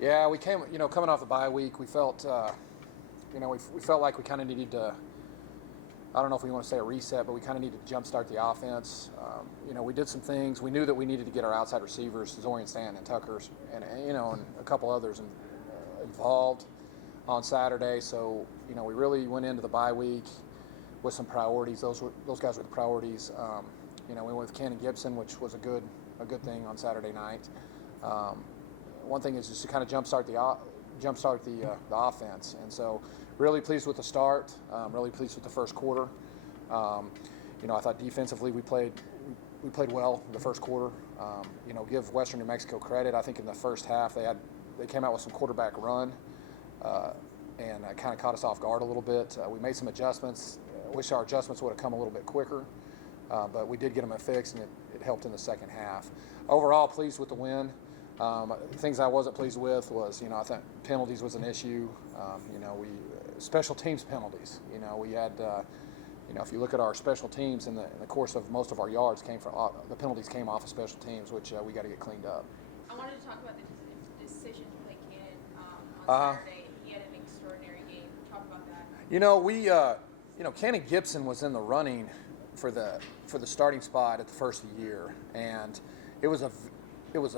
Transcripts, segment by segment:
Yeah, we came, coming off the bye week, we felt, we felt like we kind of needed to, I don't know if we want to say a reset, but we kind of needed to jumpstart the offense. We did some things. We knew that we needed to get our outside receivers, Zorian Stanton and Tucker's, and a couple others involved on Saturday. So, we really went into the bye week with some priorities. Those guys were the priorities. We went with Cannon Gibson, which was a good thing on Saturday night. One thing is just to kind of jumpstart the offense, and so really pleased with the start. Really pleased with the first quarter. I thought defensively we played well in the first quarter. Give Western New Mexico credit. I think in the first half they came out with some quarterback run, and kind of caught us off guard a little bit. We made some adjustments. I wish our adjustments would have come a little bit quicker, but we did get them fixed, and it helped in the second half. Overall, pleased with the win. Things I wasn't pleased with was, I think penalties was an issue. We special teams penalties. We had, if you look at our special teams in the course of most of our yards the penalties came off of special teams, which we got to get cleaned up. I wanted to talk about the decision to play Cannon on Saturday. He had an extraordinary game. Talk about that. Cannon Gibson was in the running for the starting spot at the first of the year, and it was a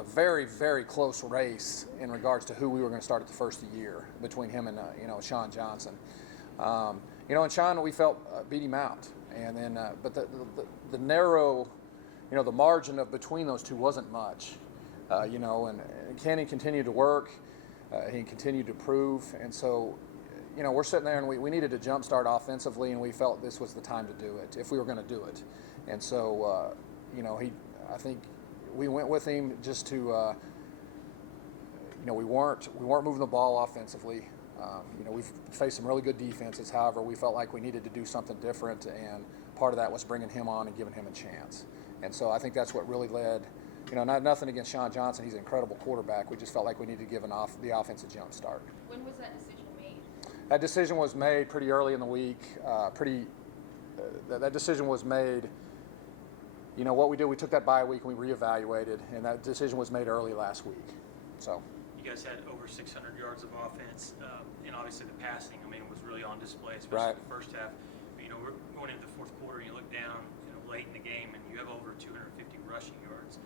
very, very close race in regards to who we were going to start at the first of the year between him and Sean Johnson. And Sean, we felt beat him out, and then but the narrow, the margin of between those two wasn't much, and Cannon continued to work, he continued to prove, and so. We're sitting there and we needed to jumpstart offensively, and we felt this was the time to do it if we were going to do it. And so, I think we went with him just to, we weren't moving the ball offensively. We've faced some really good defenses. However, we felt like we needed to do something different, and part of that was bringing him on and giving him a chance. And so I think that's what really led. Nothing against Sean Johnson. He's an incredible quarterback. We just felt like we needed to give the offense a jump start. When was that decision made? That decision was made pretty early in the week. That decision was made. What we did, we took that bye week and we reevaluated, and that decision was made early last week. So you guys had over 600 yards of offense, and obviously the passing, was really on display, especially in the first half. But, we're going into the fourth quarter, and you look down, late in the game, and you have over 250 rushing yards.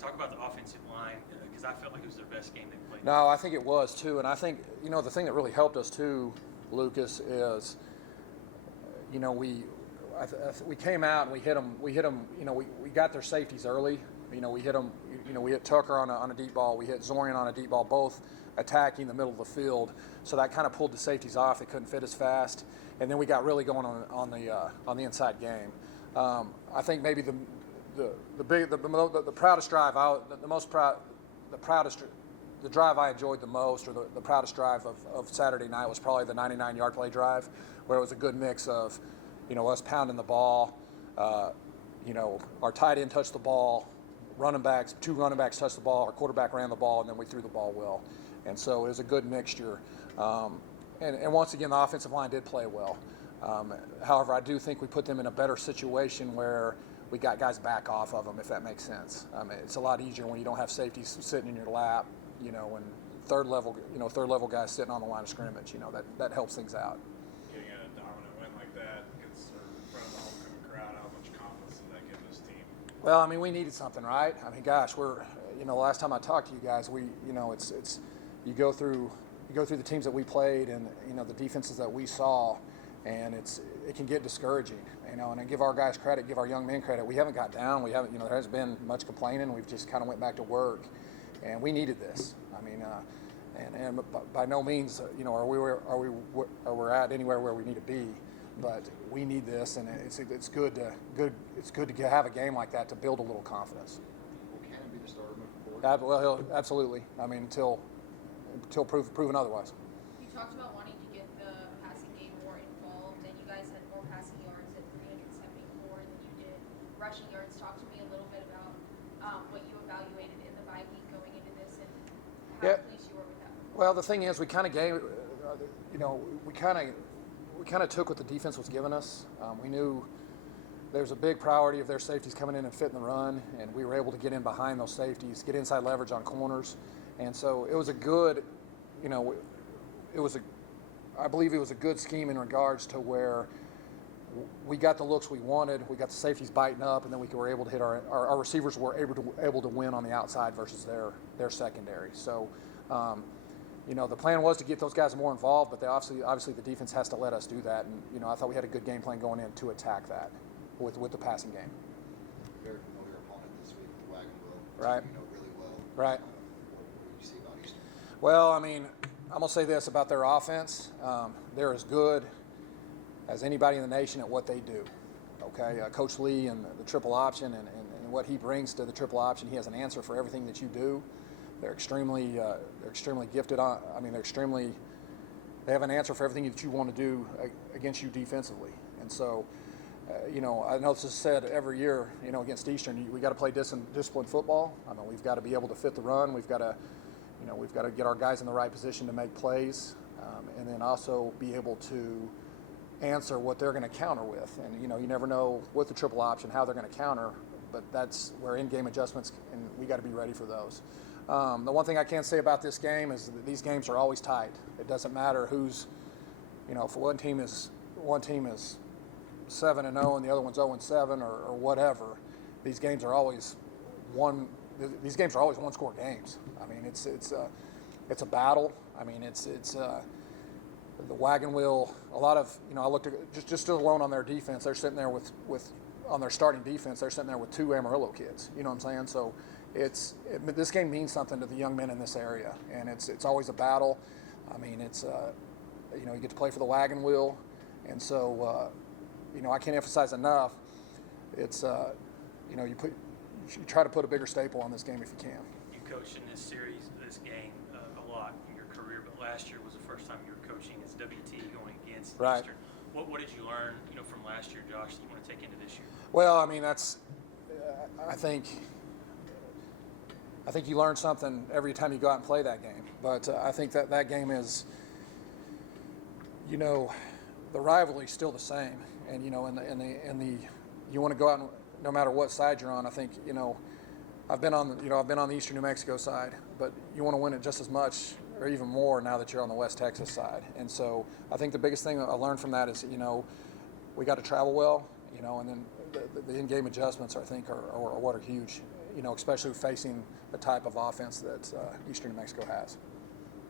Talk about the offensive line, because I felt like it was their best game they played. No, I think it was too, and I think the thing that really helped us too, Lucas, is we came out and we hit them. We got their safeties early. We hit them. We hit Tucker on a deep ball. We hit Zorian on a deep ball, both attacking the middle of the field. So that kind of pulled the safeties off. They couldn't fit as fast, and then we got really going on the inside game. I think maybe the proudest drive, the drive I enjoyed the most, or the proudest drive of Saturday night was probably the 99-yard play drive, where it was a good mix of, us pounding the ball, our tight end touched the ball, two running backs touched the ball, our quarterback ran the ball, and then we threw the ball well. And so it was a good mixture. And once again, the offensive line did play well. However, I do think we put them in a better situation where we got guys back off of them, if that makes sense. It's a lot easier when you don't have safeties sitting in your lap, and third level guys sitting on the line of scrimmage. That helps things out. Getting a dominant win like that against in front of the homecoming crowd, how much confidence did that give this team? Well, we needed something, right? Gosh, we're last time I talked to you guys, it's you go through the teams that we played and the defenses that we saw, and it can get discouraging. And I give our guys credit, give our young men credit. We haven't got down. We haven't, there hasn't been much complaining. We've just kind of went back to work, and we needed this. And by no means, are we at anywhere where we need to be, but we need this, and it's good to have a game like that to build a little confidence. Will Cannon be the starter moving forward? Well, absolutely. Until proven otherwise. You talked about wanting to get the passing game more involved, and you guys had more passing yards at 374 than you did rushing yards. Talk to me a little bit about what you evaluated in the bye week going into this, and how pleased you were with that. Well, the thing is, we kind of gave, we kind of took what the defense was giving us. We knew there's a big priority of their safeties coming in and fitting the run, and we were able to get in behind those safeties, get inside leverage on corners, And so it was a good, you know, I believe it was a good scheme in regards to where we got the looks we wanted, we got the safeties biting up, and then we were able to hit our receivers were able to win on the outside versus their secondary. So, you know, the plan was to get those guys more involved, but obviously the defense has to let us do that. And, you know, I thought we had a good game plan going in to attack that with the passing game. Very familiar opponent this week, the Wagon Wheel. Right. You know really well. Right. What do you see about Eastern? Well, I mean, I'm going to say this about their offense. They're as good as anybody in the nation at what they do. Okay, Coach Lee and the triple option and what he brings to the triple option, he has an answer for everything that you do. They're extremely gifted on. I mean, they have an answer for everything that you want to do against you defensively. And so, you know, I know this is said every year. You know, against Eastern, we got to play disciplined football. I mean, we've got to be able to fit the run. We've got to get our guys in the right position to make plays, and then also be able to answer what they're going to counter with. And, you know, you never know with the triple option how they're going to counter, but that's where in-game adjustments, and we got to be ready for those. The one thing I can say about this game is that these games are always tight. It doesn't matter who's, you know, if one team is 7-0 and the other one's 0-7 or whatever. These games are always one-score games. I mean, it's a battle. I mean, it's the Wagon Wheel. A lot of, you know, I looked at just alone on their defense. They're sitting there with on their starting defense. They're sitting there with 2 Amarillo kids. You know what I'm saying? So this game means something to the young men in this area, and it's always a battle. I mean, you know, you get to play for the Wagon Wheel, and so you know, I can't emphasize enough. It's you know, you try to put a bigger staple on this game if you can. You coached in this game a lot in your career, but last year was the first time you were coaching as WT going against Right. Eastern. What did you learn, you know, from last year, Josh, that you want to take into this year? Well, I mean, that's I think you learn something every time you go out and play that game. But I think that game is, you know, the rivalry's still the same, and you know, you want to go out and no matter what side you're on. I think, you know, I've been on the Eastern New Mexico side, but you want to win it just as much or even more now that you're on the West Texas side. And so I think the biggest thing I learned from that is, you know, we got to travel well, you know, and then the in-game adjustments I think are what are huge, you know, especially facing the type of offense that Eastern New Mexico has.